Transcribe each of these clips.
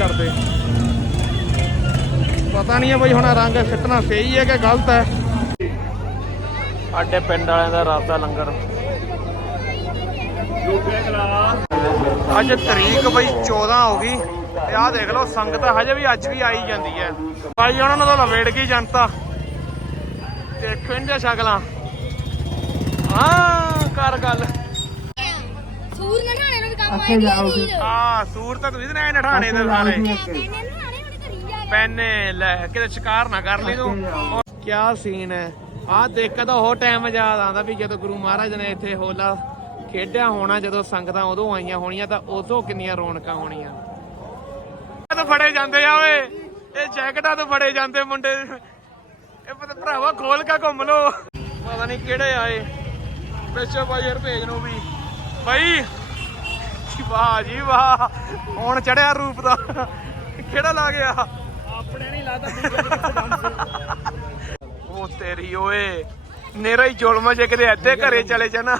ਕਰਦੇ। ਪਤਾ ਨਹੀਂ ਹੈ ਬਈ ਹੁਣ ਰੰਗ ਸਿੱਟਣਾ ਸਹੀ ਹੈ ਕਿ ਗਲਤ ਹੈ। ਸਾਡੇ ਪਿੰਡ ਵਾਲਿਆਂ ਦਾ ਰਾਤ ਦਾ ਲੰਗਰ। ਅੱਜ ਤਰੀਕ ਬਈ 14 ਹੋ ਗਈ ਤੇ ਆਹ ਦੇਖ ਲਓ ਸੰਗਤ ਹਜੇ ਵੀ ਅੱਜ ਵੀ ਆਈ ਜਾਂਦੀ ਹੈ। ਭਾਈ ਉਹਨਾਂ ਨੂੰ ਤਾਂ ਲਵੇੜ ਗਈ ਜਨਤਾ। ਤੇ ਖਿੰਡੇ ਸ਼ਕਲਾਂ। ਹਾਂ ਕਰ ਗੱਲ। ਸੂਰ ਨੂੰ ਦੀ ਰੀਲ ਆ ਸੂਰ ਤਾਂ ਤੁਸੀਂ ਨੇ ਨਠਾਣੇ ਦੇ ਸਾਰੇ। ਪੈਨੇ ਲੈ ਕਿਤੇ ਸ਼ਿਕਾਰ ਨਾ ਕਰ ਲਈ ਤੂੰ। ਕੀ ਸੀਨ ਹੈ। ਆਹ ਦੇਖ ਕੇ ਤਾਂ ਉਹ ਟਾਈਮ ਯਾਦ ਆਉਂਦਾ ਵੀ ਜਦੋਂ ਗੁਰੂ ਮਹਾਰਾਜ ਨੇ ਇੱਥੇ ਹੋਲਾ ਖੇਡਿਆ ਹੋਣਾ ਜਦੋਂ ਸੰਗਤਾਂ ਉਦੋਂ ਆਈਆਂ ਹੋਣੀਆਂ ਤਾਂ ਉਦੋਂ ਕਿੰਨੀਆਂ ਰੌਣਕਾਂ ਹੋਣੀਆਂ। ਇਹ ਤਾਂ ਫੜੇ ਜਾਂਦੇ ਆ ਓਏ। ਇਹ ਜੈਕਟਾਂ ਤੋਂ ਫੜੇ ਜਾਂਦੇ ਮੁੰਡੇ। ਇਹ ਪਤਾ ਭਰਾਵਾ ਖੋਲ ਕੇ ਘੁੰਮ ਲੋ ਪਤਾ ਨਹੀਂ ਕਿਹੜੇ ਆਏ। ਪਿੱਛੇ ਬਾਈ ਹਰਪੇਜ ਨੂੰ ਵੀ। ਬਾਈ ਵਾਹ ਜੀ ਵਾਹ। ਹੁਣ ਚੜਿਆ ਰੂਪ ਦਾ। ਕਿਹੜਾ ਲਾ ਗਿਆ? ਆਪਣੇ ਨਹੀਂ ਲਾਦਾ ਉਹ ਤੇਰੀ ਓਏ। ਨੇਰਾ ਹੀ ਜ਼ੁਲਮ ਜੇ ਕਿਤੇ ਇੱਥੇ ਘਰੇ ਚਲੇ ਜਾਣਾ।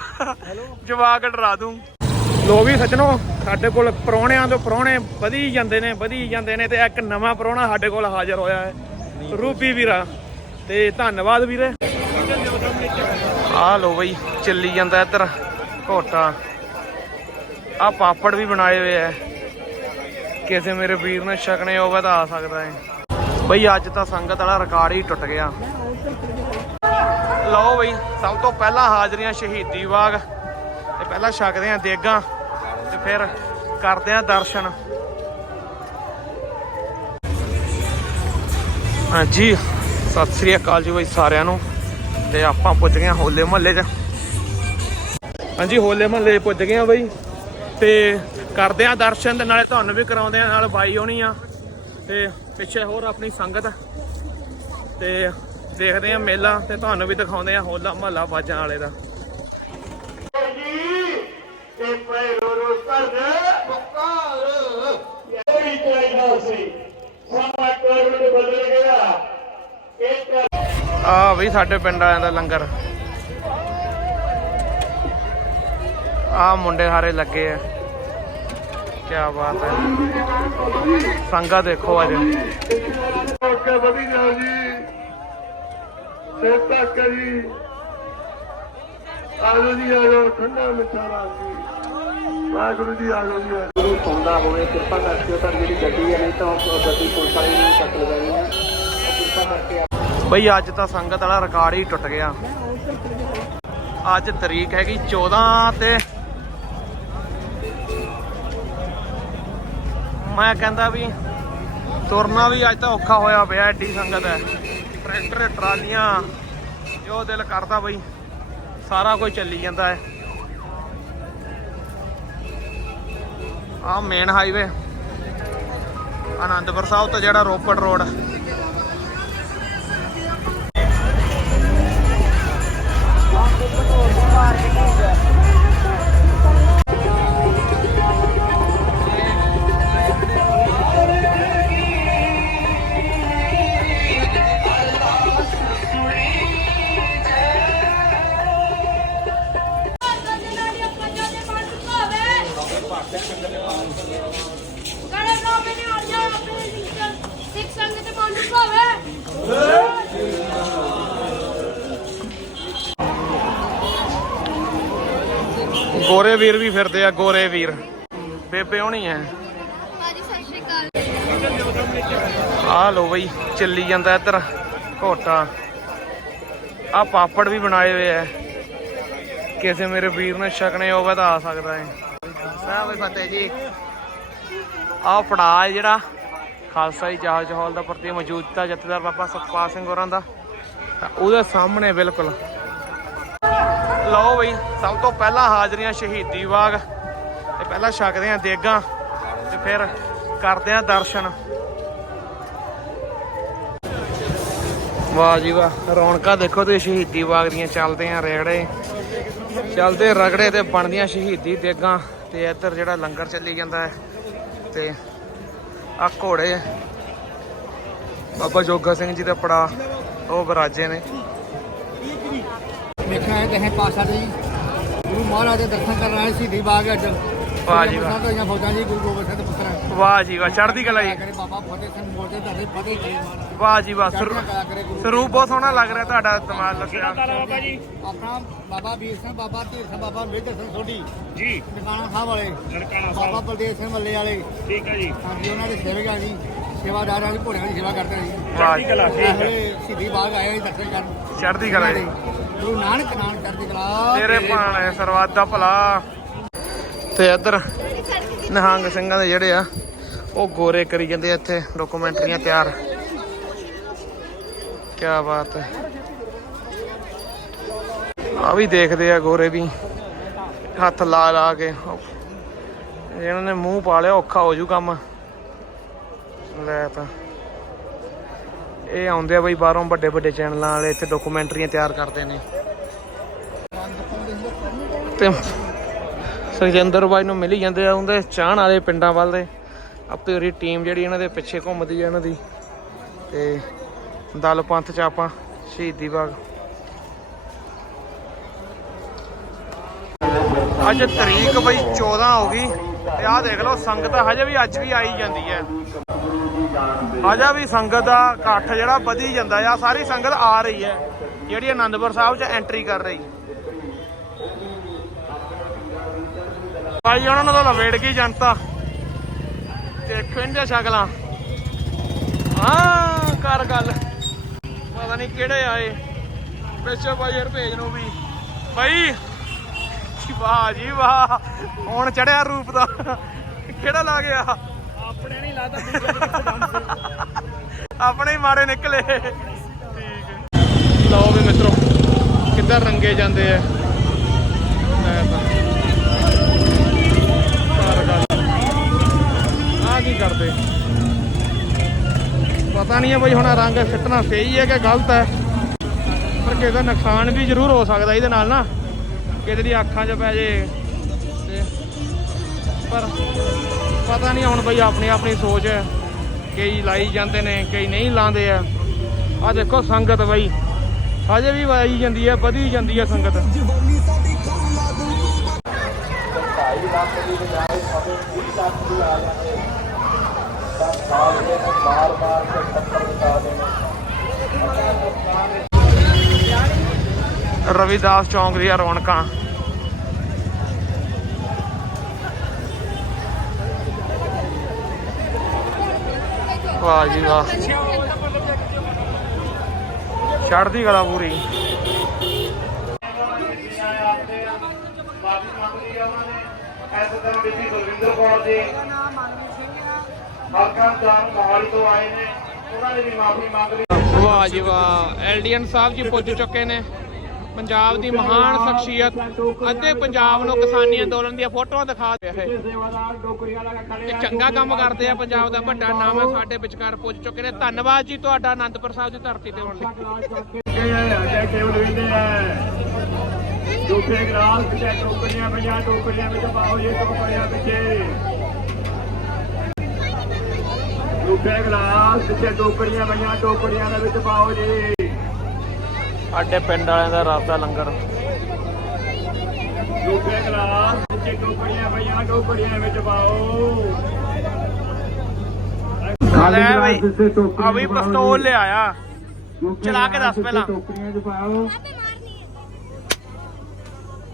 ਜਵਾਕ ਡਰਾ ਦੂੰ। ਲੋ ਵੀ ਸੱਜਣੋ ਸਾਡੇ ਕੋਲ ਪ੍ਰਾਹੁਣਿਆਂ ਤੋਂ ਪ੍ਰਾਹੁਣੇ ਵਧੀ ਜਾਂਦੇ ਨੇ ਵਧੀ ਜਾਂਦੇ ਨੇ ਤੇ ਇੱਕ ਨਵਾਂ ਪ੍ਰਾਹੁਣਾ ਸਾਡੇ ਕੋਲ ਹਾਜ਼ਰ ਹੋਇਆ ਹੈ। ਰੂਪੀ ਵੀਰਾ ਤੇ ਧੰਨਵਾਦ ਵੀਰੇ। ਆ ਲੋ ਬਈ ਚੱਲੀ ਜਾਂਦਾ ਇੱਧਰ। ਘੋਟਾ। ਆ ਪਾਪੜ ਵੀ ਬਣਾਏ ਹੋਏ ਐ ਕਿਸੇ ਮੇਰੇ ਵੀਰ ਨੇ ਛਕਣੇ ਹੋਵੇ ਤਾਂ ਆ ਸਕਦਾ ਹੈ। ਬਈ, ਅੱਜ ਤਾਂ ਸੰਗਤ ਵਾਲਾ ਰਿਕਾਰਡ ਹੀ ਟੁੱਟ ਗਿਆ। ਲਓ ਬਈ, ਸਭ ਤੋਂ ਪਹਿਲਾਂ ਹਾਜ਼ਰੀਆਂ ਸ਼ਹੀਦੀ ਬਾਗ। ਤੇ ਪਹਿਲਾਂ ਛਕਦੇ ਆ ਦੇਗਾ, ਤੇ ਫਿਰ ਕਰਦੇ ਆ ਦਰਸ਼ਨ। ਹਾਂਜੀ, ਸਤਿ ਸ੍ਰੀ ਅਕਾਲ ਜੀ ਬਈ ਸਾਰਿਆਂ ਨੂੰ। ਤੇ ਆਪਾਂ ਪੁੱਜ ਗਏ ਹਾਂ ਹੋਲੇ ਮਹੱਲੇ 'ਚ। ਹਾਂਜੀ, ਹੋਲੇ ਮਹੱਲੇ ਪੁੱਜ ਗਏ ਆ ਬਈ। ਤੇ ਕਰਦੇ ਆ ਦਰਸ਼ਨ ਤੇ ਨਾਲੇ ਤੁਹਾਨੂੰ ਵੀ ਕਰਾਉਂਦੇ ਆ, ਨਾਲ ਬਾਈ ਹੋਣੀ ਆ ਤੇ ਪਿੱਛੇ ਹੋਰ ਆਪਣੀ ਸੰਗਤ ਤੇ ਦੇਖਦੇ ਆ ਮੇਲਾ ਤੇ ਤੁਹਾਨੂੰ ਵੀ ਦਿਖਾਉਂਦੇ ਆ ਹੋਲਾ ਮਹੱਲਾ ਬਾਜਾਂ ਵਾਲੇ ਦਾ। ਤੇ ਪੈਰੋ ਰੋ ਕਰਦੇ ਬਕਾਰ ਕੋਈ ਚਾਹੀਦਾ ਸੀ ਸਮਾਂ ਕਰਵ ਬਦਲ ਗਿਆ ਇੱਕ ਆ ਬਈ ਸਾਡੇ ਪਿੰਡ ਵਾਲਿਆਂ ਦਾ ਲੰਗਰ। ਆ ਮੁੰਡੇ ਹਾਰੇ ਲੱਗੇ ਆ। ਕੀ ਬਾਤ ਹੈ। ਸੰਗਾ ਦੇਖੋ ਅੱਜ। ਮੌਕਾ ਵਧੀ ਜਾਓ ਜੀ। ਸੇਤਾ ਕਰੀ ਆਜੋ ਜੀ ਆਜੋ ਠੰਡਾ ਮਿੱਠਾ ਰਾਜੀ ਵਾਹਿਗੁਰੂ ਜੀ ਆਜੋ ਜੀ। ਗੁਰੂ ਸੁਣਦਾ ਹੋਵੇ ਕਿਰਪਾ ਕਰਕੇ ਤਾਂ ਜਿਹੜੀ ਗੱਡੀ ਹੈ ਨਹੀਂ ਤਾਂ ਗੱਡੀ ਪੁਲਿਸ ਵਾਲੀ ਨੂੰ ਚੱਕ ਲਗਾਈ ਹੈ। ਕਿਰਪਾ ਕਰਕੇ ਬਈ ਅੱਜ ਤਾਂ ਸੰਗਤ ਵਾਲਾ ਰਿਕਾਰਡ ਹੀ ਟੁੱਟ ਗਿਆ। ਅੱਜ ਤਰੀਕ ਹੈਗੀ 14 ਤੇ ਮੈਂ ਕਹਿੰਦਾ ਵੀ ਤੁਰਨਾ ਵੀ ਅੱਜ ਤਾਂ ਔਖਾ ਹੋਇਆ ਪਿਆ ਐਡੀ ਸੰਗਤ ਹੈ। ਟਰੈਕਟਰ, ਟਰਾਲੀਆਂ, ਜੋ ਦਿਲ ਕਰਦਾ ਬਈ, ਸਾਰਾ ਕੁਝ ਚੱਲੀ ਜਾਂਦਾ ਹੈ। ਆਹ ਮੇਨ ਹਾਈਵੇ ਆਨੰਦਪੁਰ ਸਾਹਿਬ ਤੋਂ ਜਿਹੜਾ ਰੋਪੜ ਰੋਡ ਗੋਰੇ ਵੀਰ ਵੀ ਫਿਰਦੇ ਆ ਗੋਰੇ ਵੀਰ। ਬੇਬੇ ਹੋਣੀ ਅਕਾਲ। ਆ ਲੋ ਬਈ ਚੱਲੀ ਜਾਂਦਾ ਇੱਧਰ ਘੋਟਾ। ਆ ਪਾਪੜ ਵੀ ਬਣਾਏ ਹੋਏ ਐ। ਕਿਸੇ ਮੇਰੇ ਵੀਰ ਨੇ ਛਕਣੇ ਹੋਵੇ ਤਾਂ ਆ ਸਕਦਾ ਹੈ ਸਾਹਿਬ ਫਤਿਹ ਜੀ। ਆ ਪੜਾ ਜਿਹੜਾ ਖਾਲਸਾ ਜੀ ਜਹਾਜ਼ ਹਾਲ ਦਾ ਪ੍ਰਤੀ ਮੌਜੂਦਤਾ ਜਥੇਦਾਰ ਬਾਬਾ ਸਤਪਾਲ ਸਿੰਘ ਹੋਰਾਂ ਦਾ। ਉਹਦੇ ਸਾਹਮਣੇ ਬਿਲਕੁਲ। ਲਓ ਬਈ, ਸਭ ਤੋਂ ਪਹਿਲਾਂ ਹਾਜ਼ਰੀਆਂ ਸ਼ਹੀਦੀ ਬਾਗ। ਤੇ ਪਹਿਲਾਂ ਛਕਦੇ ਆ ਦੇਗਾਂ ਤੇ ਫਿਰ ਕਰਦੇ ਆ ਦਰਸ਼ਨ। ਵਾਹ ਜੀ ਵਾਹ, ਰੌਣਕਾਂ ਦੇਖੋ ਤੇ ਸ਼ਹੀਦੀ ਬਾਗ ਦੀਆਂ ਚੱਲਦੇ ਆ ਰੇੜੇ। ਚੱਲਦੇ ਰਗੜੇ ਤੇ ਬਣਦੀਆਂ ਸ਼ਹੀਦੀ ਦੇਗਾਂ ਤੇ ਇੱਧਰ ਜਿਹੜਾ ਲੰਗਰ ਚੱਲੀ ਜਾਂਦਾ ਹੈ ਤੇ ਆ ਘੋੜੇ। ਬਾਬਾ ਜੋਗਾ ਸਿੰਘ ਜੀ ਦਾ ਪੜਾ ਉਹ ਬਰਾਜੇ ਨੇ। ਵੇਖਿਆ ਹੈ ਕਹੇ ਪਾਸਾ ਤੇ ਜੀ ਗੁਰੂ ਮਹਾਰਾਜ ਦੇ ਦਰਸ਼ਨ ਕਰਨ ਆਏ ਸੀ ਦੀ ਬਾਗ ਅੱਜ। ਵਾਹ ਜੀ ਵਾਹ। ਹੋਈਆਂ ਫੌਜਾਂ ਜੀ ਗੁਰੂ ਗੋਬਿੰਦ ਸਿੰਘ ਦੇ ਪੁੱਤਰ ਵਾਹ ਜੀ ਵਾਹ ਚੜ੍ਹਦੀ ਕਲਾ ਜੀ। ਕਰੇ ਬਾਬਾ ਫਤਿਹ ਸਿੰਘ ਮੋਰਚੇ ਤੁਹਾਡੇ ਫਤਿਹ ਕਰੇ ਵਾਹ ਜੀ ਵਾਹ ਸਰੂਪ ਬਹੁਤ ਸੋਹਣਾ ਲੱਗ ਰਿਹਾ ਤੁਹਾਡਾ ਦਿਮਾਗ ਲੱਗਿਆ। ਆਪਣਾ ਬਾਬਾ ਵੀਰ ਸਿੰਘ ਬਾਬਾ ਧੀਰ ਸਿੰਘ ਬਾਬਾ ਮੇਜਰ ਸਿੰਘ ਸੋਢੀ। ਜੀ। ਨਨਕਾਣਾ ਸਾਹਿਬ ਵਾਲੇ ਨਨਕਾਣਾ ਬਾਬਾ ਬਲਦੇਵ ਸਿੰਘ ਮੱਲੇ ਵਾਲੇ। ਠੀਕ ਹੈ ਜੀ। ਹਾਂਜੀ ਉਹਨਾਂ ਦੇ ਸੇਵਕ ਆ ਜੀ। ਸੇਵਾਦਾਰਾਂ ਦੀ ਘੋੜਿਆਂ ਦੀ ਸੇਵਾ ਕਰਦੇ ਨੇ ਜੀ। ਜੀ ਕਲਾ ਠੀਕ ਹੈ। ਇਹ ਸ਼ਹੀਦੀ ਬਾਗ ਆਏ ਜੀ ਦਰਸ਼ਨ ਕਰਨ। ਚੜ੍ਹਦੀ ਕਲਾ ਜੀ। ਗੁਰੂ ਨਾਨਕ ਨਾਨਕ ਚੜ੍ਹਦੀ ਕਲਾ। ਤੇਰੇ ਭਾਣੇ ਸਰਵਾਦ ਦਾ ਭਲਾ। ਤੇ ਇੱਧਰ ਨਿਹੰਗ ਸਿੰਘਾਂ ਦੇ ਜਿਹੜੇ ਆ ਉਹ ਗੋਰੇ ਕਰੀ ਜਾਂਦੇ ਇੱਥੇ ਡਾਕੂਮੈਂਟਰੀਆਂ ਤਿਆਰ। ਕੀ ਬਾਤ ਹੈ। ਆ ਵੀ ਦੇਖਦੇ ਆ ਗੋਰੇ ਵੀ। ਹੱਥ ਲਾ ਲਾ ਕੇ। ਇਹਨਾਂ ਨੇ ਮੂੰਹ ਪਾ ਲਿਆ ਔਖਾ ਹੋ ਜੂ ਕੰਮ। ਲੈ ਤਾਂ। ਇਹ ਆਉਂਦੇ ਆ ਬਈ ਬਾਹਰੋਂ ਵੱਡੇ ਵੱਡੇ ਚੈਨਲਾਂ ਵਾਲੇ, ਇੱਥੇ ਡਾਕੂਮੈਂਟਰੀਆਂ ਤਿਆਰ ਕਰਦੇ ਨੇ। ਤੇ ਸੁਖਜਿੰਦਰ ਬਾਈ ਨੂੰ ਮਿਲ ਜਾਂਦੇ ਆ, ਉਹਦੇ ਚਾਹਣ ਵਾਲੇ ਪਿੰਡਾਂ ਵੱਲ ਦੇ। ਆਪੇ ਉਹਦੀ ਟੀਮ ਜਿਹੜੀ ਇਹਨਾਂ ਦੇ ਪਿੱਛੇ ਘੁੰਮਦੀ ਆ ਇਹਨਾਂ ਦੀ। ਤੇ ਦਲ ਪੰਥ ਚ ਆਪਾਂ ਸ਼ਹੀਦੀ ਬਾਗ। ਅੱਜ ਤਰੀਕ ਬਈ 14 ਹੋ ਗਈ, ਤੇ ਆਹ ਦੇਖ ਲਓ, ਸੰਗਤ ਹਜੇ ਵੀ ਅੱਜ ਵੀ ਆਈ ਜਾਂਦੀ ਹੈ। ਅਜਾ ਵੀ ਸੰਗਤ ਦਾ ਇਕੱਠ ਜਿਹੜਾ ਵਧੀ ਜਾਂਦਾ ਆ, ਸਾਰੀ ਸੰਗਤ ਆ ਰਹੀ ਹੈ। ਜਿਹੜੀ ਆਨੰਦਪੁਰ ਸਾਹਿਬ 'ਚ ਐਂਟਰੀ ਕਰ ਰਹੀ। ਭਾਈ ਉਹਨਾਂ ਨੂੰ ਤਾਂ ਲਵੇੜ ਗਈ ਜਨਤਾ। ਦੇਖੋ ਇਹਦੇ ਸ਼ਕਲਾਂ। ਹਾਂ, ਕਰ ਗੱਲ। ਪਤਾ ਨਹੀਂ ਕਿਹੜੇ ਆਏ। ਪਿੱਛੇ ਭਾਈ ਯਾਰ ਭੇਜ ਨੂੰ ਵੀ। ਭਾਈ, ਵਾਹ ਜੀ ਵਾਹ। ਹੁਣ ਚੜਿਆ ਰੂਪ ਦਾ। ਕਿਹੜਾ ਲਾ ਗਿਆ? ਆਪਣੇ ਨਹੀਂ ਹੀ ਮਾਰੇ ਨਿਕਲੇ। ਠੀਕ ਲਓ ਵੀ ਮਿੱਤਰੋ, ਕਿੱਧਰ ਰੰਗੇ ਜਾਂਦੇ ਆ। ਆ ਕੀ ਕਰਦੇ? ਪਤਾ ਨਹੀਂ ਹੈ ਬਈ ਹੁਣ ਰੰਗ ਸਿੱਟਣਾ ਸਹੀ ਹੈ ਕਿ ਗਲਤ ਹੈ। ਪਰ ਕਿਸੇ ਦਾ ਨੁਕਸਾਨ ਵੀ ਜ਼ਰੂਰ ਹੋ ਸਕਦਾ ਇਹਦੇ ਨਾਲ ਨਾ। ਕਿਸੇ ਦੀ ਅੱਖਾਂ 'ਚ ਪੈ ਜੇ ਪਰ ਪਤਾ ਨਹੀਂ ਹੁਣ ਬਈ ਆਪਣੀ ਆਪਣੀ ਸੋਚ ਹੈ। ਕਈ ਲਾਈ ਜਾਂਦੇ ਨੇ, ਕਈ ਨਹੀਂ ਲਾਉਂਦੇ ਆ। ਆ ਦੇਖੋ ਸੰਗਤ ਬਈ। ਹਜੇ ਵੀ ਵਾਈ ਜਾਂਦੀ ਹੈ, ਵਧੀ ਜਾਂਦੀ ਹੈ ਸੰਗਤ। ਰਵਿਦਾਸ ਚੌਂਕ ਦੀਆਂ ਰੌਣਕਾਂ। ਵਾਹ ਜੀ ਵਾਹ ਚੜ੍ਹਦੀ ਕਲਾ ਪੂਰੀ। ਐਸੇ ਤਰ੍ਹਾਂ ਬੀਬੀ ਗੁਰਵਿੰਦਰ ਕੌਰ ਜੀ ਹਲਕਾ ਜਾਨ ਮੋਹਾਲੀ ਤੋਂ ਆਏ ਨੇ ਉਹਨਾਂ ਨੇ ਵੀ ਮਾਫੀ ਮੰਗ ਲਈ ਵਾਹ ਜੀ ਵਾਹ, ਐਲਡੀਐਨ ਸਾਹਿਬ ਜੀ ਪੁੱਜ ਚੁੱਕੇ ਨੇ। ਪੰਜਾਬ ਦੀ ਮਹਾਨ ਸ਼ਖਸੀਅਤ ਅਤੇ ਪੰਜਾਬ ਨੂੰ ਕਿਸਾਨੀ ਅੰਦੋਲਨ ਦੀਆਂ ਫੋਟੋਆਂ ਦਿਖਾ ਰਿਹਾ ਹੈ। ਇਹ ਚੰਗਾ ਕੰਮ ਕਰਦੇ ਆ, ਪੰਜਾਬ ਦਾ ਵੱਡਾ ਨਾਮ ਹੈ, ਸਾਡੇ ਵਿਚਕਾਰ ਪੁੱਜ ਚੁੱਕੇ ਨੇ। ਧੰਨਵਾਦ ਜੀ ਤੁਹਾਡਾ ਆਨੰਦਪੁਰ ਸਾਹਿਬ ਦੀ ਧਰਤੀ ਤੇ ਆਉਣ ਲਈ। ਅਜੇ ਕੇਵਲ ਵਿੰਦੇ ਟੋਕਰੀਆਂ ਪਈਆਂ ਟੋਕਰੀਆਂ ਵਿੱਚ ਪਾਓ ਜੀ ਟੋਕਰੀਆਂ ਪਿੱਛੇ ਦੂਸਰੇ ਗਲਾਸ ਪਿੱਛੇ ਟੋਕਰੀਆਂ ਪਈਆਂ, ਟੋਕਰੀਆਂ ਦੇ ਵਿੱਚ ਪਾਓ ਜੀ। ਸਾਡੇ ਪਿੰਡ ਵਾਲਿਆਂ ਦਾ ਰਾਤ ਦਾ ਲੰਗਰ। ਦੂਸਰੇ ਗਲਾਸ ਪਿੱਛੇ ਟੋਕਰੀਆਂ ਪਈਆਂ ਟੋਕਰੀਆਂ ਵਿੱਚ ਪਾਓ। ਲੈ ਬਈ ਆ ਵੀ ਪਿਸਤੌਲ ਲਿਆਇਆ। ਚਲਾ ਕੇ ਦੱਸ ਪਹਿਲਾਂ। ਟੋਕਰੀਆਂ 'ਚ ਪਾਓ।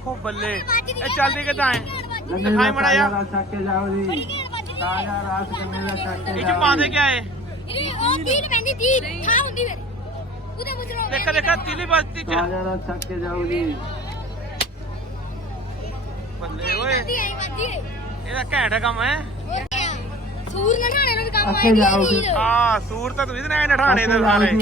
ਉਹ ਬੱਲੇ ਇਹ ਚੱਲਦੀ ਕਿਦਾਂ ਹੈ? ਦਿਖਾਈ ਮੜਾ ਜਾ ਛੱਕ ਕੇ ਜਾਓ ਜੀ। ਤਾਜ਼ਾ ਰਾਸ ਕੰਨੇ ਦਾ ਛੱਕ ਕੇ ਇਹ ਚ ਪਾ ਦੇ ਕਿਆ ਏ ਇਹ ਉਹ ਤੀਨ ਪੈਂਦੀ ਤੀਨ ਥਾ ਹੁੰਦੀ ਮੁਜਰੋ ਦੇਖਾ ਦੇਖਾ ਤੀਲੀ ਬਸਤੀ ਚ ਤਾਜ਼ਾ ਰਾਸ ਛੱਕ ਕੇ ਜਾਓ ਜੀ ਬੱਲੇ ਓਏ ਇਹਦਾ ਘੈਂਟ ਕੰਮ ਹੈ ਉਹ ਸੂਰ ਨਹਾਣੇ ਨੂੰ ਵੀ ਕੰਮ ਅੱਛੇ ਜੀ। ਆ ਸੂਰ ਤਾਂ ਤੁਸੀਂ ਨੇ ਨਠਾਣੇ ਦੇ ਸਾਰੇ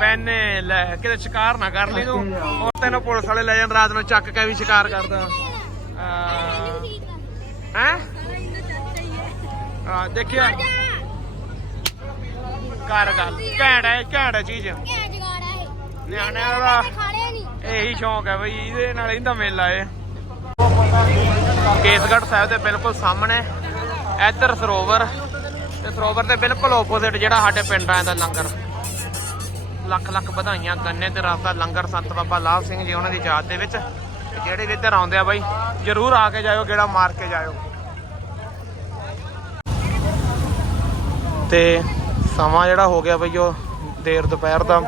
ਪੈਨੇ ਲੈ ਕਿਤੇ ਸ਼ਿਕਾਰ ਨਾ ਕਰ ਲਈ ਤੂੰ ਹੁਣ ਤੈਨੂੰ ਪੁਲਿਸ ਵਾਲੇ ਲੈ ਜਾਣ ਰਾਤ ਨੂੰ ਚੱਕ ਕੇ ਵੀ ਸ਼ਿਕਾਰ ਕਰਦਾ ਹੈ ਆ ਦੇਖਿਆ ਕਰ ਗੱਲ। ਘੈਂਟ ਹੈ ਘੈਂਟ ਹੈ ਚੀਜ਼। ਕਿਆ ਜਗਾੜਾ ਹੈ ਨਿਆਣਿਆਂ ਦਾ ਨਹੀਂ ਇਹੀ ਸ਼ੌਂਕ ਹੈ ਬਈ ਇਹਦੇ ਨਾਲ ਇਹਦਾ ਮੇਲਾ ਏ। ਕੇਸਗੜ੍ਹ ਸਾਹਿਬ ਦੇ ਬਿਲਕੁਲ ਸਾਹਮਣੇ ਇੱਧਰ ਸਰੋਵਰ। ਤੇ ਸਰੋਵਰ ਦੇ ਬਿਲਕੁਲ ਆਪੋਜ਼ਿਟ ਜਿਹੜਾ ਸਾਡੇ ਪਿੰਡ ਆਇਆ ਦਾ ਲੰਗਰ। ਲੱਖ ਲੱਖ ਵਧਾਈਆਂ ਗੰਨੇ ਤੇ ਰਾਤ ਲੰਗਰ ਸੰਤ ਬਾਬਾ ਲਾਭ ਸਿੰਘ ਜੀ ਉਹਨਾਂ ਦੀ ਯਾਦ ਦੇ ਵਿੱਚ। ਜਿਹੜੇ ਵੀ ਇੱਧਰ ਆਉਂਦੇ ਆ ਬਾਈ ਜਰੂਰ ਆ ਕੇ ਜਾਇਓ ਗੇੜਾ ਮਾਰ ਕੇ ਜਾਇਓ। ਤੇ ਸਮਾਂ ਜਿਹੜਾ ਹੋ ਗਿਆ ਬਈ ਉਹ ਦੇਰ ਦੁਪਹਿਰ ਦਾ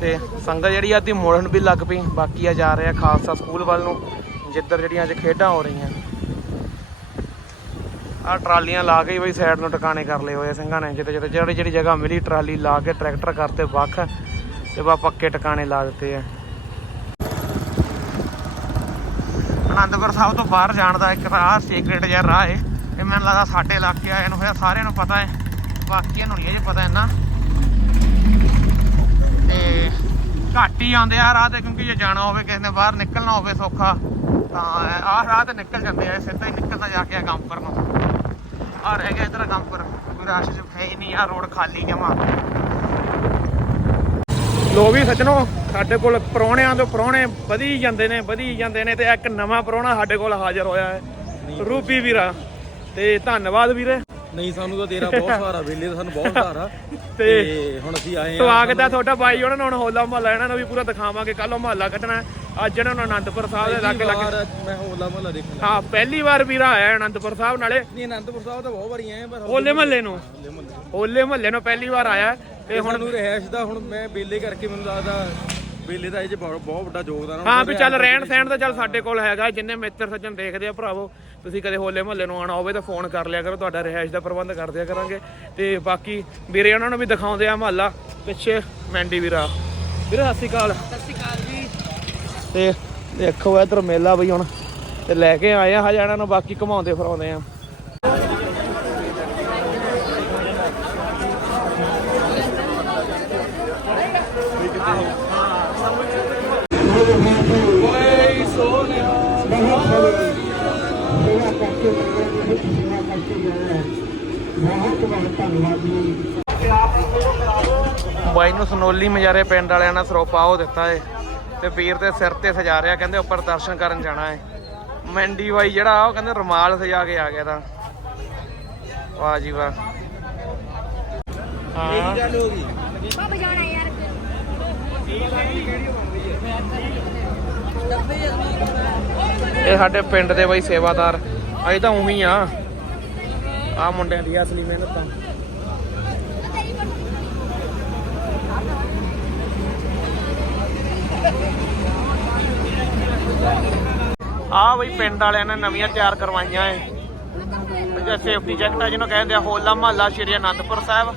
ਤੇ ਸੰਗਤ ਜਿਹੜੀ ਆ ਅੱਧੀ ਮੋੜਨ ਵੀ ਲੱਗ ਪਈ, ਬਾਕੀ ਆ ਜਾ ਰਹੇ ਆ ਖਾਲਸਾ ਸਕੂਲ ਵੱਲ ਨੂੰ, ਜਿੱਧਰ ਜਿਹੜੀਆਂ ਅੱਜ ਖੇਡਾਂ ਹੋ ਰਹੀਆਂ। ਆ ਟਰਾਲੀਆਂ ਲਾ ਕੇ ਬਈ ਸਾਈਡ ਨੂੰ ਟਿਕਾਣੇ ਕਰ ਲਏ ਹੋਏ ਸਿੰਘਾਂ ਨੇ ਜਿੱਤੇ ਜਿੱਤੇ ਜਿਹੜੀ ਜਿਹੜੀ ਜਗ੍ਹਾ ਮਿਲੀ ਟਰਾਲੀ ਲਾ ਕੇ ਟਰੈਕਟਰ ਕਰਤੇ ਵੱਖ, ਤੇ ਬਾ ਪੱਕੇ ਟਿਕਾਣੇ ਲਾ ਦਿੱਤੇ ਆ। ਅਨੰਦਪੁਰ ਸਾਹਿਬ ਤੋਂ ਬਾਹਰ ਜਾਣ ਦਾ ਇੱਕ ਰਾਹ ਸੀਕ੍ਰੇਟ ਜਿਹਾ ਰਾਹ ਏ ਇਹ ਮੈਨੂੰ ਲੱਗਦਾ ਸਾਡੇ ਇਲਾਕੇ ਆਏ ਨੂੰ ਹੋਇਆ, ਸਾਰਿਆਂ ਨੂੰ ਪਤਾ ਹੈ ਬਾਕੀਆਂ ਨੂੰ ਨਹੀਂ ਇਹ ਪਤਾ ਇੰਨਾ। ਤੇ ਘੱਟ ਹੀ ਆਉਂਦੇ ਆ ਰਾਹ ਤੇ ਕਿਉਂਕਿ ਜੇ ਜਾਣਾ ਹੋਵੇ ਕਿਸੇ ਨੇ ਬਾਹਰ ਨਿਕਲਣਾ ਹੋਵੇ ਸੌਖਾ ਤਾਂ ਆਹ ਰਾਹ ਤੇ ਨਿਕਲ ਜਾਂਦੇ ਆ ਸਿੱਧਾ ਹੀ ਨਿਕਲਦਾ ਜਾ ਕੇ ਆ ਗੰਪਰ ਨੂੰ। ਆ ਰਹਿ ਗਿਆ ਇਧਰ ਗੰਪਰ ਕੋਈ ਰਸ਼ ਚ ਹੈ ਹੀ ਨਹੀਂ ਆ ਰੋਡ ਖਾਲੀ ਜਮਾ। ਲੋ ਵੀ ਸੱਜਣੋ ਸਾਡੇ ਕੋਲ ਪ੍ਰਾਹੁਣਿਆਂ ਤੋਂ ਪ੍ਰਾਹੁਣੇ ਵਧੀ ਜਾਂਦੇ ਨੇ ਵਧੀ ਜਾਂਦੇ ਨੇ ਤੇ ਇੱਕ ਨਵਾਂ ਪ੍ਰਾਹੁਣਾ ਸਾਡੇ ਕੋਲ ਹਾਜ਼ਰ ਹੋਇਆ ਹੈ। ਰੂਬੀ ਵੀਰਾ ਤੇ ਧੰਨਵਾਦ ਵੀਰੇ। ਨਹੀਂ ਸਾਨੂੰ ਤਾਂ ਤੇਰਾ ਬਹੁਤ ਸਹਾਰਾ ਵੇਲੇ ਤਾਂ ਸਾਨੂੰ ਬਹੁਤ ਸਹਾਰਾ। ਤੇ ਹੁਣ ਅਸੀਂ ਆਏ ਸਵਾਗਤ ਹੈ ਤੁਹਾਡਾ ਬਾਈ ਉਹਨਾਂ ਨੂੰ ਹੁਣ ਹੋਲਾ ਮਹੱਲਾ ਇਹਨਾਂ ਨੂੰ ਵੀ ਪੂਰਾ ਦਿਖਾਵਾਂਗੇ ਕੱਲ ਉਹ ਮਹੱਲਾ ਕੱਢਣਾ। ਅੱਜ ਇਹਨਾਂ ਨੂੰ ਆਨੰਦਪੁਰ ਸਾਹਿਬ ਦੇ ਲੱਗ ਲੱਗ ਮੈਂ ਹੋਲਾ ਮਹੱਲਾ ਦੇਖਣ ਹਾਂ ਪਹਿਲੀ ਵਾਰ ਵੀਰਾ ਆਇਆ ਆਨੰਦਪੁਰ ਸਾਹਿਬ ਨਾਲੇ। ਨਹੀਂ ਅਨੰਦਪੁਰ ਸਾਹਿਬ ਤਾਂ ਬਹੁਤ ਵਾਰੀ ਆਏ ਆ, ਪਰ ਹੋਲੇ ਮਹੱਲੇ ਨੂੰ? ਹੋਲੇ ਮਹੱਲੇ। ਹੋਲੇ ਮਹੱਲੇ ਨੂੰ ਪਹਿਲੀ ਵਾਰ ਆਇਆ ਤੇ ਹੁਣ ਸਾਨੂੰ ਰਹਿਸ਼ ਦਾ ਹੁਣ ਮੈਂ ਵੇਲੇ ਕਰਕੇ ਮੈਨੂੰ ਲੱਗਦਾ ਵੇਲੇ ਦਾ ਇਹ ਚ ਬਹੁਤ ਬਹੁਤ ਵੱਡਾ ਯੋਗਦਾਨ ਆ। ਹਾਂ ਵੀ ਚੱਲ ਰਹਿਣ ਸਹਿਣ ਤਾਂ ਚੱਲ ਸਾਡੇ ਕੋਲ ਹੈਗਾ ਜਿੰਨੇ ਮਿੱਤਰ ਸੱਜਣ ਦੇਖਦੇ ਆ ਭਰਾਵੋ ਤੁਸੀਂ ਕਦੇ ਹੋਲੇ ਮਹੱਲੇ ਨੂੰ ਆਉਣਾ ਹੋਵੇ ਤਾਂ ਫੋਨ ਕਰ ਲਿਆ ਕਰੋ ਤੁਹਾਡਾ ਰਿਹਾਇਸ਼ ਦਾ ਪ੍ਰਬੰਧ ਕਰ ਦਿਆ ਕਰਾਂਗੇ। ਤੇ ਬਾਕੀ ਵੀਰੇ ਉਹਨਾਂ ਨੂੰ ਵੀ ਦਿਖਾਉਂਦੇ ਆ ਮਹੱਲਾ ਪਿੱਛੇ ਮੈਂਡੀ ਵੀਰਾ। ਵੀਰੇ ਸਤਿ ਸ਼੍ਰੀ ਅਕਾਲ। ਸਤਿ ਸ਼੍ਰੀ ਅਕਾਲ ਜੀ। ਤੇ ਦੇਖੋ ਇਧਰ ਮੇਲਾ ਬਈ ਹੁਣ ਤੇ ਲੈ ਕੇ ਆਏ ਆ ਹਜੇ ਇਹਨਾਂ ਨੂੰ ਬਾਕੀ ਘਮਾਉਂਦੇ ਫਰਾਉਂਦੇ ਆ। ਬਾਈ ਨੂੰ ਸਨੋਲੀ ਮਜਾਰੇ ਪਿੰਡ ਵਾਲਿਆਂ ਨੇ ਸਰੋਪਾ ਉਹ ਦਿੱਤਾ ਏ ਤੇ ਵੀਰ ਦੇ ਸਿਰ ਤੇ ਸਜਾ ਰਿਆ ਕਹਿੰਦੇ ਉੱਪਰ ਦਰਸ਼ਨ ਕਰਨ ਜਾਣਾ ਏ। ਮੈਂਡੀ ਬਾਈ ਜਿਹੜਾ ਉਹ ਕਹਿੰਦੇ ਰੁਮਾਲ ਸਜਾ ਕੇ ਆ ਗਿਆ ਤਾਂ। ਵਾਹ ਜੀ ਵਾਹ। ਹਾਂ। ਬਾਬਾ ਜਾਣਾ ਯਾਰ। ਇਹ ਸਾਡੇ ਪਿੰਡ ਦੇ ਬਾਈ ਸੇਵਾਦਾਰ ਅਸੀਂ ਤਾਂ ਉਵੇਂ ਹੀ ਆ। ਆ ਮੁੰਡਿਆਂ ਦੀ ਅਸਲੀ ਮਿਹਨਤ। ਤਾਂ ਆ ਬਈ ਪਿੰਡ ਵਾਲਿਆਂ ਨੇ ਨਵੀਆਂ ਤਿਆਰ ਕਰਵਾਈਆਂ ਏ। ਜਿਹੜਾ ਸੇਫਟੀ ਜੈਕਟਾਂ ਜਿਹਨੂੰ ਕਹਿੰਦੇ ਆ, ਹੋਲਾ ਮਹੱਲਾ ਸ਼੍ਰੀ ਅਨੰਦਪੁਰ ਸਾਹਿਬ।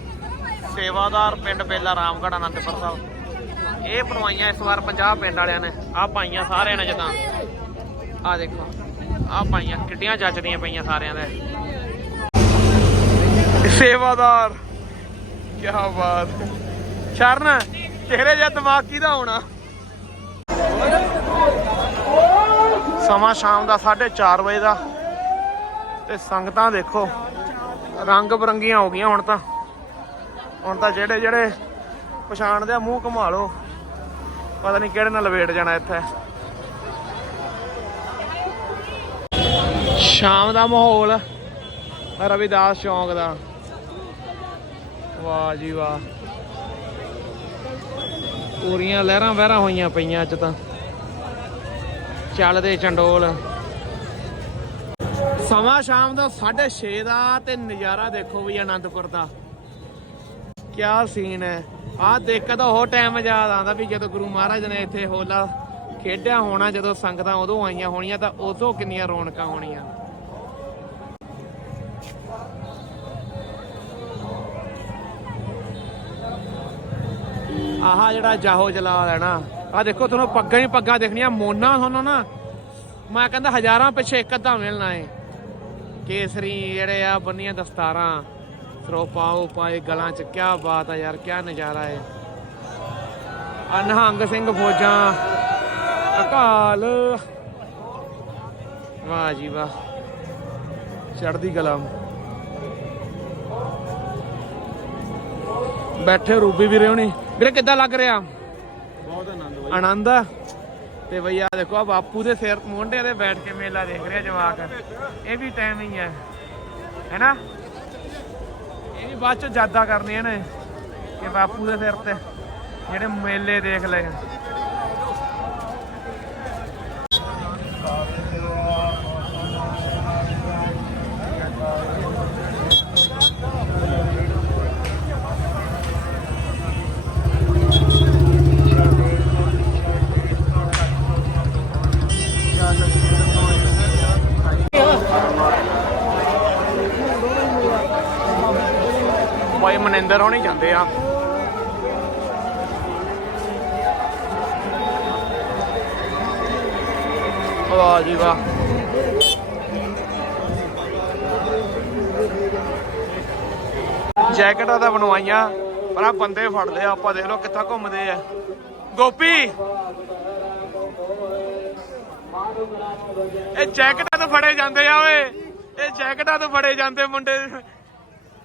ਸੇਵਾਦਾਰ ਪਿੰਡ ਬੇਲਾ ਰਾਮਗੜ੍ਹ ਅਨੰਦਪੁਰ ਸਾਹਿਬ। ਇਹ ਬਣਵਾਈਆਂ ਇਸ ਵਾਰ 50 ਪਿੰਡ ਵਾਲਿਆਂ ਨੇ। ਆ ਪਾਈਆਂ ਸਾਰਿਆਂ ਨੇ ਜਦਾਂ। ਆ ਦੇਖੋ ਆ ਪਾਈਆਂ, ਕਿੱਡੀਆਂ ਜੱਜਦੀਆਂ ਪਈਆਂ ਸਾਰਿਆਂ ਦੇ। ਸੇਵਾਦਾਰ। ਕੀ ਬਾਤ। ਸ਼ਰਨ, ਤੇਰੇ ਜਿਹਾ ਦਿਮਾਗ ਕਿਹਦਾ ਹੋਣਾ? ਸਮਾਂ ਸ਼ਾਮ ਦਾ 4:30 ਵਜੇ ਦਾ। ਤੇ ਸੰਗਤਾਂ ਦੇਖੋ, ਰੰਗ ਬਰੰਗੀਆਂ ਹੋ ਗਈਆਂ ਹੁਣ ਤਾਂ। ਹੁਣ ਤਾਂ ਜਿਹੜੇ ਜਿਹੜੇ ਪਛਾਣਦੇ ਆ, ਮੂੰਹ ਘੁਮਾ ਲਓ। ਪਤਾ ਨਹੀਂ ਕਿਹੜੇ ਨਾਲ ਲਵੇਟ ਜਾਣਾ ਇੱਥੇ। ਸ਼ਾਮ ਦਾ ਮਾਹੌਲ, ਰਵਿਦਾਸ ਚੌਂਕ ਦਾ। ਵਾਹ ਜੀ ਵਾਹ। ਪੂਰੀਆਂ ਲਹਿਰਾਂ ਵਹਿਰਾਂ ਹੋਈਆਂ ਪਈਆਂ ਅੱਜ ਤਾਂ। ਚੱਲਦੇ ਚੰਡੋਲ। ਸਮਾਂ ਸ਼ਾਮ ਦਾ 6:30 ਦਾ ਤੇ ਨਜ਼ਾਰਾ ਦੇਖੋ ਵੀ ਆਨੰਦਪੁਰ ਦਾ। ਕਿਆ ਸੀਨ ਹੈ। ਆਹ ਦੇਖ ਤਾਂ ਉਹ ਟਾਈਮ ਯਾਦ ਆਉਂਦਾ ਵੀ ਜਦੋਂ ਗੁਰੂ ਮਹਾਰਾਜ ਨੇ ਇੱਥੇ ਹੋਲਾ ਖੇਡਿਆ ਹੋਣਾ, ਜਦੋਂ ਸੰਗਤਾਂ ਉਦੋਂ ਆਈਆਂ ਹੋਣੀਆਂ ਤਾਂ ਉਦੋਂ ਕਿੰਨੀਆਂ ਰੌਣਕਾਂ ਹੋਣੀਆਂ। ਆਹ ਜਿਹੜਾ ਜਾਹੋ ਜਲਾ ਲੈਣਾ ਆ ਦੇਖੋ ਤੁਹਾਨੂੰ ਪੱਗਾਂ ਹੀ ਪੱਗਾਂ ਦੇਖਣੀਆਂ, ਮੋਨਾ ਤੁਹਾਨੂੰ ਨਾ। ਮੈਂ ਕਹਿੰਦਾ ਹਜ਼ਾਰਾਂ ਪਿੱਛੇ ਇੱਕ ਅੱਧਾ ਮਿਲਣਾ ਏ। ਕੇਸਰੀ ਜਿਹੜੇ ਆ, ਬੰਨੀਆਂ ਦਸਤਾਰਾਂ। ਸਰੋਪਾਓ ਪਾਏ ਗਲਾਂ ਚ ਕੀ ਬਾਤ ਆ ਯਾਰ ਕੀ ਨਜ਼ਾਰਾ ਏ। ਅਨਹੰਗ ਸਿੰਘ ਫੌਜਾਂ, ਅਕਾਲ। ਵਾਹ ਜੀ ਵਾਹ। ਚੜਦੀ ਕਲਾ। ਬੈਠੇ ਰੂਬੀ ਵੀਰੇ ਹੋਣੀ। ਵੀਰੇ ਕਿੱਦਾਂ ਲੱਗ ਰਿਹਾ? ਬਹੁਤ ਆਨੰਦ ਬਾਈ। ਆਨੰਦ ਆ? ਤੇ ਬਈ ਆ ਦੇਖੋ ਆ ਬਾਪੂ ਦੇ ਸਿਰ ਮੋਢੇ ਤੇ ਬੈਠ ਕੇ ਮੇਲਾ ਦੇਖ ਰਿਹਾ ਜਵਾਕ। ਇਹ ਵੀ ਟਾਈਮ ਹੀ ਹੈ। ਹੈਨਾ ਇਹ ਵੀ ਬਾਅਦ ਚ ਯਾਦਾਂ ਕਰਨੀਆਂ ਨੇ। ਕਿ ਬਾਪੂ ਦੇ ਸਿਰ ਤੇ ਜਿਹੜੇ ਮੇਲੇ ਦੇਖ ਲਏ ਭਾਈ ਮਨਿੰਦਰ ਹੋਣੀ ਜਾਂਦੇ ਆ। ਵਾਹ ਜੀ ਵਾਹ। ਜੈਕਟਾਂ ਤਾਂ ਬਣਵਾਈਆਂ, ਪਰ ਆ ਬੰਦੇ ਫੜ ਲਏ ਆਪਾਂ ਦੇਖ ਲਓ ਕਿੱਥਾ ਘੁੰਮਦੇ ਆ। ਗੋਪੀ! ਇਹ ਜੈਕਟਾਂ ਤੋਂ ਫੜੇ ਜਾਂਦੇ ਆ ਓਏ। ਇਹ ਜੈਕਟਾਂ ਤੋਂ ਫੜੇ ਜਾਂਦੇ ਮੁੰਡੇ।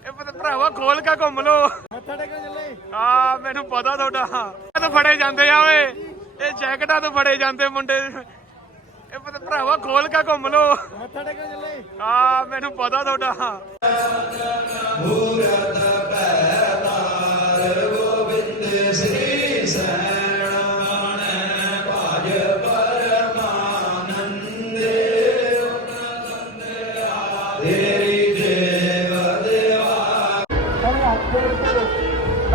ਇਹ ਪਤਾ ਭਰਾਵਾ ਖੋਲ ਕੇ ਘੁੰਮ ਲੋ ਮੱਥਾ ਟੇਕਣ ਚੱਲੇ। ਆ ਮੈਨੂੰ ਪਤਾ ਤੁਹਾਡਾ। ਇਹ ਤੋਂ ਫੜੇ ਜਾਂਦੇ ਆ ਓਏ। ਇਹ ਜੈਕਟਾਂ ਤੋਂ ਫੜੇ ਜਾਂਦੇ ਮੁੰਡੇ। ਇਹ ਪਤਾ ਭਰਾਵਾ ਖੋਲ ਕੇ ਘੁੰਮ ਲੋ ਮੱਥਾ ਟੇਕਣ ਚੱਲੇ। ਆ ਮੈਨੂੰ ਪਤਾ ਤੁਹਾਡਾ।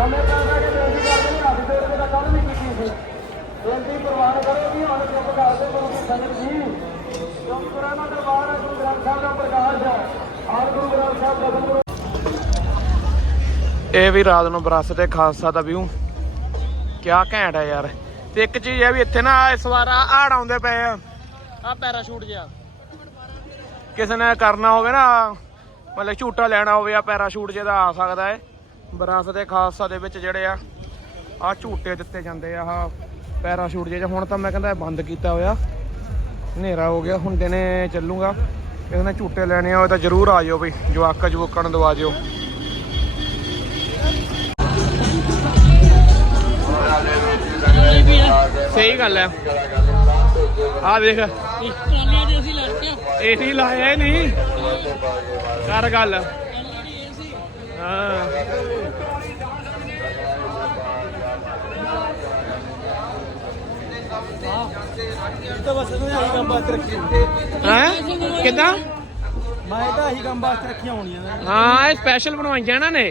ਸਮੇਂ ਤਾਂ ਕੇ ਬੇਨਤੀ ਕਰਦੇ ਨੇ ਹੱਥ ਜੋੜ ਕੇ ਤਾਂ ਕੱਲ ਵੀ ਕੀਤੀ ਸੀ ਬੇਨਤੀ ਪ੍ਰਵਾਨ ਕਰੋ ਵੀ ਹੁਣ ਚੁੱਪ ਕਰਦੇ ਗੁਰੂ ਦੀ ਸੰਗਤ ਜੀ। ਚੁੱਪ ਕਰੋ ਨਾ ਦਰਬਾਰ ਹੈ ਗੁਰੂ ਗ੍ਰੰਥ ਸਾਹਿਬ ਦਾ ਪ੍ਰਕਾਸ਼ ਹੈ। ਆਰ ਗੁਰੂ ਗ੍ਰੰਥ ਸਾਹਿਬ ਦਸਮ ਗੁਰੂ ਇਹ ਵੀ ਰਾਤ ਨੂੰ ਬਰਸ ਤੇ ਖਾਲਸਾ ਦਾ ਵਿਊ। ਕਿਆ ਘੈਂਟ ਹੈ ਯਾਰ। ਤੇ ਇੱਕ ਚੀਜ਼ ਹੈ ਵੀ ਇੱਥੇ ਨਾ ਇਸ ਵਾਰ ਆ ਆੜ ਆਉਂਦੇ ਪਏ ਆ। ਆ ਪੈਰਾਸ਼ੂਟ ਜਿਹਾ। ਕਿਸੇ ਨੇ ਕਰਨਾ ਹੋਵੇ ਨਾ ਮਤਲਬ ਝੂਟਾ ਲੈਣਾ ਹੋਵੇ ਆ ਪੈਰਾਸ਼ੂਟ ਜਿਹਦਾ ਆ ਸਕਦਾ ਹੈ ਬਰਸ ਤੇ ਖਾਲਸਾ ਦੇ ਵਿੱਚ ਜਿਹੜੇ ਆ ਆ ਝੂਟੇ ਦਿੱਤੇ ਜਾਂਦੇ ਆ ਆ ਪੈਰਾਸ਼ੂਟ ਜਿਹੇ। ਹੁਣ ਤਾਂ ਮੈਂ ਕਹਿੰਦਾ ਬੰਦ ਕੀਤਾ ਹੋਇਆ ਹਨੇਰਾ ਹੋ ਗਿਆ ਹੁਣ ਦਿਨੇ ਚੱਲੂਗਾ। ਕਿਸੇ ਨੇ ਝੂਟੇ ਲੈਣੇ ਹੋਏ ਤਾਂ ਜ਼ਰੂਰ ਆ ਜਾਓ ਬਈ ਜਵਾਕਾ ਜਵੂਕਾਂ ਨੂੰ ਦਵਾ ਦਿਓ। ਸਹੀ ਗੱਲ ਹੈ ਆ ਦੇਖ। ਟਰਾਲੀਆਂ ਦੇ ਅਸੀਂ ਲੜ ਕੇ ਏਸੀ ਲਾਇਆ ਨਹੀਂ। ਕਰ ਗੱਲ। ਤਾਂ ਬਸ ਇਹਨੂੰ ਆਹੀ ਕੰਮ ਵਾਸਤੇ ਰੱਖੀ ਹੈ। ਕਿਦਾਂ? ਮੈਂ ਤਾਂ ਆਹੀ ਕੰਮ ਵਾਸਤੇ ਰੱਖੀਆਂ ਹੋਣੀਆਂ ਨੇ। ਹਾਂ ਇਹ ਸਪੈਸ਼ਲ ਬਣਵਾਈਆਂ ਇਹਨਾਂ ਨੇ।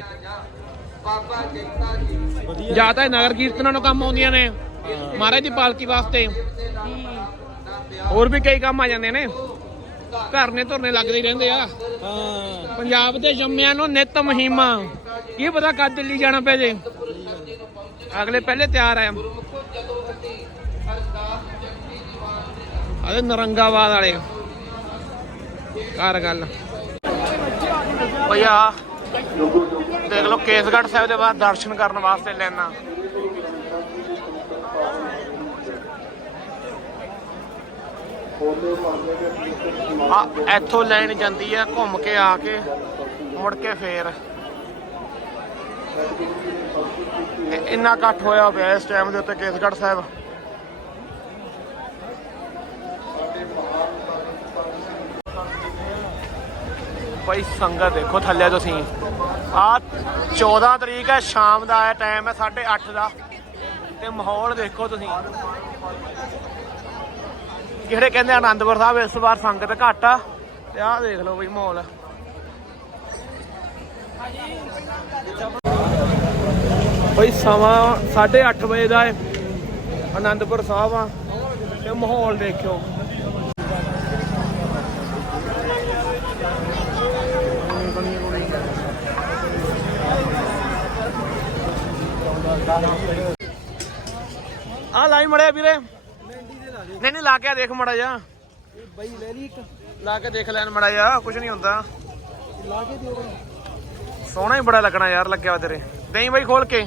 ਜਾਂ ਤਾਂ ਇਹ ਨਗਰ ਕੀਰਤਨਾਂ ਨੂੰ ਕੰਮ ਆਉਂਦੀਆਂ ਨੇ। ਮਹਾਰਾਜ ਦੀ ਪਾਲਕੀ ਵਾਸਤੇ। ਹੋਰ ਵੀ ਕਈ ਕੰਮ ਆ ਜਾਂਦੇ ਨੇ। ਘਰਨੇ ਧੁਰਨੇ ਲੱਗਦੇ ਹੀ ਰਹਿੰਦੇ ਆ। ਹਾਂ ਪੰਜਾਬ ਦੇ ਜੰਮਿਆਂ ਨੂੰ ਨਿਤ ਮਹੀਮਾ। ਕੀ ਪਤਾ ਕਦ ਦਿੱਲੀ ਜਾਣਾ ਪੈ ਜੇ। ਅਗਲੇ ਪਹਿਲੇ ਤਿਆਰ ਆ। ਅਰੇ ਨਰੰਗਾਬਾਦ ਵਾਲੇ ਕਰ ਗੱਲ। ਭਈਆ, ਦੇਖ ਲਓ ਕੇਸਗੜ੍ਹ ਸਾਹਿਬ ਦੇ ਬਾਅਦ ਦਰਸ਼ਨ ਕਰਨ ਵਾਸਤੇ ਲੈਣਾ ਆ ਇੱਥੋਂ ਲੈਣ ਜਾਂਦੀ ਆ, ਘੁੰਮ ਕੇ ਆ ਕੇ, ਮੁੜ ਕੇ ਫੇਰ। ਇੰਨਾ ਇਕੱਠ ਹੋਇਆ ਪਿਆ ਇਸ ਟਾਈਮ ਦੇ ਉੱਤੇ ਕੇਸਗੜ੍ਹ ਸਾਹਿਬ। ਭਾਈ ਸੰਗਤ ਦੇਖੋ ਥੱਲੇ ਤੁਸੀਂ। ਆ 14 ਤਰੀਕ ਹੈ, ਸ਼ਾਮ ਦਾ ਹੈ ਟਾਈਮ ਹੈ 8:30 ਦਾ। ਤੇ ਮਾਹੌਲ ਦੇਖੋ ਤੁਸੀਂ। ਜਿਹੜੇ ਕਹਿੰਦੇ ਆਨੰਦਪੁਰ ਸਾਹਿਬ ਇਸ ਵਾਰ ਸੰਗਤ ਘੱਟ ਆ, ਤੇ ਆਹ ਦੇਖ ਲਓ ਬਈ ਮਾਹੌਲ। ਬਈ ਸਮਾਂ 8:30 ਵਜੇ ਦਾ ਹੈ ਆਨੰਦਪੁਰ ਸਾਹਿਬ ਆ, ਤੇ ਮਾਹੌਲ ਦੇਖਿਓ। ਆ ਲਾਈ ਮੜਿਆ ਵੀਰੇ। ਨਹੀਂ ਨਹੀਂ ਲਾ ਕੇ ਆ ਦੇਖ ਮੜਾ ਜਾ ਬਾਈ ਲੈ ਲਈ ਇੱਕ। ਲਾ ਕੇ ਦੇਖ ਲੈਣ ਮੜਾ ਜਾ ਕੁਝ ਨਹੀਂ ਹੁੰਦਾ। ਲਾ ਕੇ ਦਿਓ ਸੋਹਣਾ ਹੀ ਬੜਾ ਲੱਗਣਾ ਯਾਰ ਲੱਗਿਆ ਵਾ ਤੇਰੇ। ਦੇਈ ਬਾਈ ਖੋਲ ਕੇ।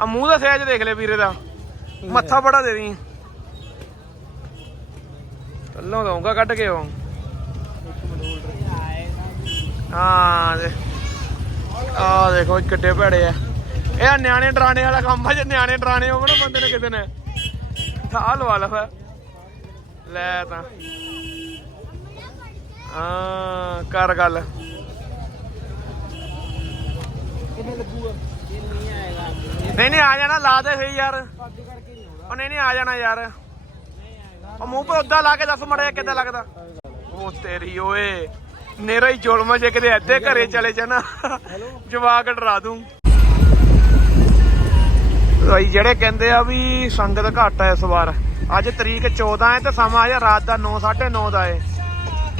ਆ ਮੂੰਹ ਦਾ ਸਹਿਜ ਦੇਖ ਲੈ ਵੀਰੇ ਦਾ। ਮੱਥਾ ਬੜਾ ਦੇ ਦੀ ਕੱਲੋਂ ਦਊਂਗਾ ਕੱਢ ਕੇ ਉਹ। ਹਾਂ ਦੇ। ਆ ਦੇਖੋ ਕਿੱਡੇ ਭੜੇ ਆ। ਇਹ ਨਿਆਣੇ ਡਰਾਣੇ ਵਾਲਾ ਕੰਮ ਆ ਜੇ ਨਿਆਣੇ ਡਰਾਣੇ ਨਾ ਬੰਦੇ ਨੇ ਕਿਤੇ ਨੇ। ਤਾਂ ਲਵਾ ਲਾ ਲੈ ਤਾਂ। ਹਾਂ, ਕਰ ਗੱਲ। ਕਿੰਨੇ ਲੱਗੂਗਾ ਨਹੀਂ ਨਹੀਂ, ਆ ਜਾਣਾ, ਲਾ ਦੇ ਸਹੀ ਯਾਰ। ਉਹ ਨਹੀਂ ਨਹੀਂ, ਆ ਜਾਣਾ ਯਾਰ। ਉਹ ਮੂੰਹ ਤੇ ਉਦਾਂ ਲਾ ਕੇ ਦੱਸ ਮੜਿਆ ਕਿੱਦਾਂ ਲੱਗਦਾ। ਉਹ ਤੇਰੀ, ਓਏ। ਨੇਰਾ ਹੀ ਜ਼ੁਲਮ ਜੇ ਕਿਤੇ ਇੱਥੇ ਘਰੇ ਚਲੇ ਜਾਣਾ, ਜਵਾਕ ਡਰਾ ਦੂੰ। ਭਾਈ, ਜਿਹੜੇ ਕਹਿੰਦੇ ਆ ਵੀ ਸੰਗਤ ਘੱਟ ਹੈ ਇਸ ਵਾਰ। ਅੱਜ ਤਰੀਕ 14 ਹੈ ਤੇ ਸਮਾਂ ਆ ਰਾਤ ਦਾ 9 9:30 ਦਾ ਹੈ।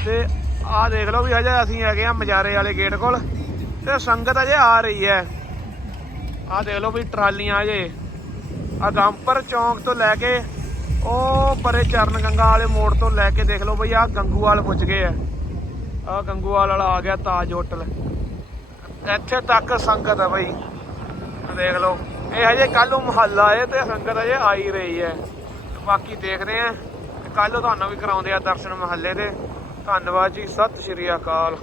ਤੇ ਆਹ ਦੇਖ ਲਓ ਵੀ ਅਜੇ ਅਸੀਂ ਹੈਗੇ ਆ ਮਜਾਰੇ ਵਾਲੇ ਗੇਟ ਕੋਲ। ਤੇ ਸੰਗਤ ਅਜੇ ਆ ਰਹੀ ਹੈ। ਆਹ ਦੇਖ ਲਓ ਵੀ ਟਰਾਲੀਆਂ ਅਜੇ ਆ ਗੰਪਰ ਚੌਂਕ ਤੋਂ ਲੈ ਕੇ ਉਹ ਪਰੇ ਚਰਨ ਗੰਗਾ ਵਾਲੇ ਮੋੜ ਤੋਂ ਲੈ ਕੇ ਦੇਖ ਲਓ ਬਈ ਆ ਗੰਗੂਵਾਲ ਪੁੱਜ ਗਏ ਆ। ਆ ਗੰਗੂਵਾਲ ਵਾਲਾ ਆ ਗਿਆ ਤਾਜ ਹੋਟਲ। ਇੱਥੇ ਤੱਕ ਸੰਗਤ ਹੈ ਬਈ। ਦੇਖ ਲਓ। ਇਹ ਹਜੇ ਕੱਲ ਨੂੰ ਮਹੱਲਾ ਹੈ ਤੇ ਸੰਗਤ ਹਜੇ ਆ ਹੀ ਰਹੀ ਹੈ। ਬਾਕੀ ਦੇਖਦੇ ਆ ਕੱਲ ਤੁਹਾਨੂੰ ਵੀ ਕਰਾਉਂਦੇ ਆ ਦਰਸ਼ਨ ਮਹੱਲੇ ਦੇ। ਧੰਨਵਾਦ ਜੀ, ਸਤਿ ਸ਼੍ਰੀ ਅਕਾਲ।